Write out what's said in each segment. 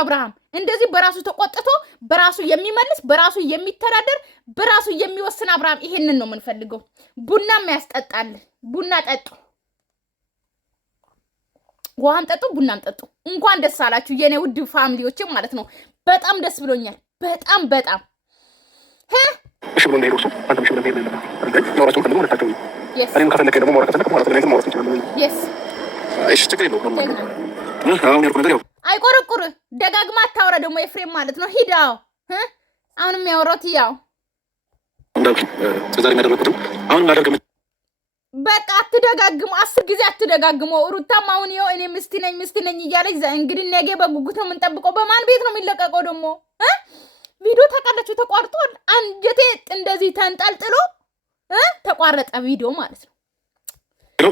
አብርሃም እንደዚህ በራሱ ተቆጥቶ በራሱ የሚመልስ በራሱ የሚተዳደር በራሱ የሚወስን አብርሃም ይሄንን ነው የምንፈልገው። ቡናም ያስጠጣል። ቡና ጠጡ፣ ውሃም ጠጡ፣ ቡናም ጠጡ። እንኳን ደስ አላችሁ የኔ ውድ ፋሚሊዎች ማለት ነው። በጣም ደስ ብሎኛል። በጣም በጣም እሺ ብሎ እንደሄዱ አንተ ምሽ ብሎ እንደሄዱ ማውራቱን ፈልገው ለታቸው እኔም ከፈለከ ደግሞ ማውራት ከፈለከ ማውራት ላይ ማውራት እንችላለን። እሺ ችግር የለውም። አሁን ያልኩህ ነገር ያው አይቆረቁር ደጋግማ አታውራ ደግሞ ኤፍሬም ማለት ነው። ሂዳው አሁንም ያወራት ያው እንዳልኩ ስለዛሬ የሚያደርጉት አሁን ማደርገው በቃ አትደጋግሙ፣ 10 ጊዜ አትደጋግሙ። ሩታም አሁን ይኸው እኔ ምስት ነኝ እያለች እንግዲህ ነገ በጉጉት ነው የምንጠብቀው። በማን ቤት ነው የሚለቀቀው ደግሞ ቪዲዮ? ታውቃላችሁ ተቋርጧል። አንጀቴ እንደዚህ ተንጠልጥሎ ተቋረጠ ቪዲዮ ማለት ነው።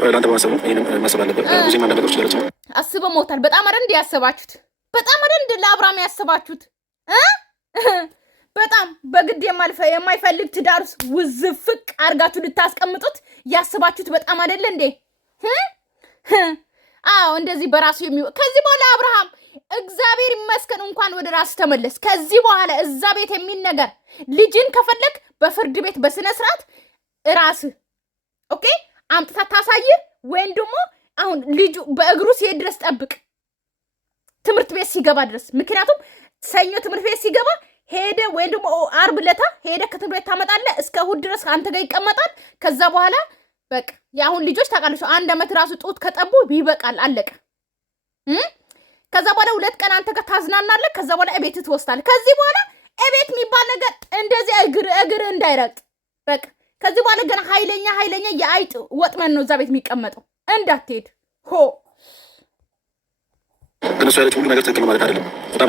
ለአንተ ማሰብ ነው። ይሄንን ማሰብ አለበት። ብዙ ማን ነገሮች ስለረጭ አስበው ሞታል። በጣም አይደል እንደ ያሰባችሁት? በጣም አይደል እንደ ለአብርሃም ያሰባችሁት? በጣም በግድ የማይፈልግ ትዳር ውዝፍቅ አርጋችሁ ልታስቀምጡት ያስባችሁት በጣም አይደል እንዴ? አዎ እንደዚህ በራሱ ከዚህ በኋላ አብርሃም እግዚአብሔር ይመስገን እንኳን ወደ ራስ ተመለስ። ከዚህ በኋላ እዛ ቤት የሚል ነገር ልጅን ከፈለክ በፍርድ ቤት በስነ ስርዓት ራስ ኦኬ አምጥታ ታሳይ፣ ወይም ደግሞ አሁን ልጁ በእግሩ ሲሄድ ድረስ ጠብቅ፣ ትምህርት ቤት ሲገባ ድረስ። ምክንያቱም ሰኞ ትምህርት ቤት ሲገባ ሄደ ወይም ደግሞ አርብ ለታ ሄደ ከትምህርት ቤት ታመጣለህ፣ እስከ እሑድ ድረስ አንተ ጋር ይቀመጣል። ከዛ በኋላ በቃ የአሁን ልጆች ታውቃለች 1 ዓመት ራሱ ጡት ከጠቡ ይበቃል፣ አለቀ። ከዛ በኋላ 2 ቀን አንተ ጋር ታዝናናለህ። ከዛ በኋላ እቤት ትወስዳለህ። ከዚህ በኋላ እቤት የሚባል ነገር እንደዚህ እግር እንዳይረግጥ በቃ። ከዚህ በኋላ ገና ኃይለኛ የአይጥ ወጥመን ነው እዛ ቤት የሚቀመጠው። እንዳትሄድ ሆ እነሱ ያለች ሁሉ ነገር ትክክል ማለት አይደለም። በጣም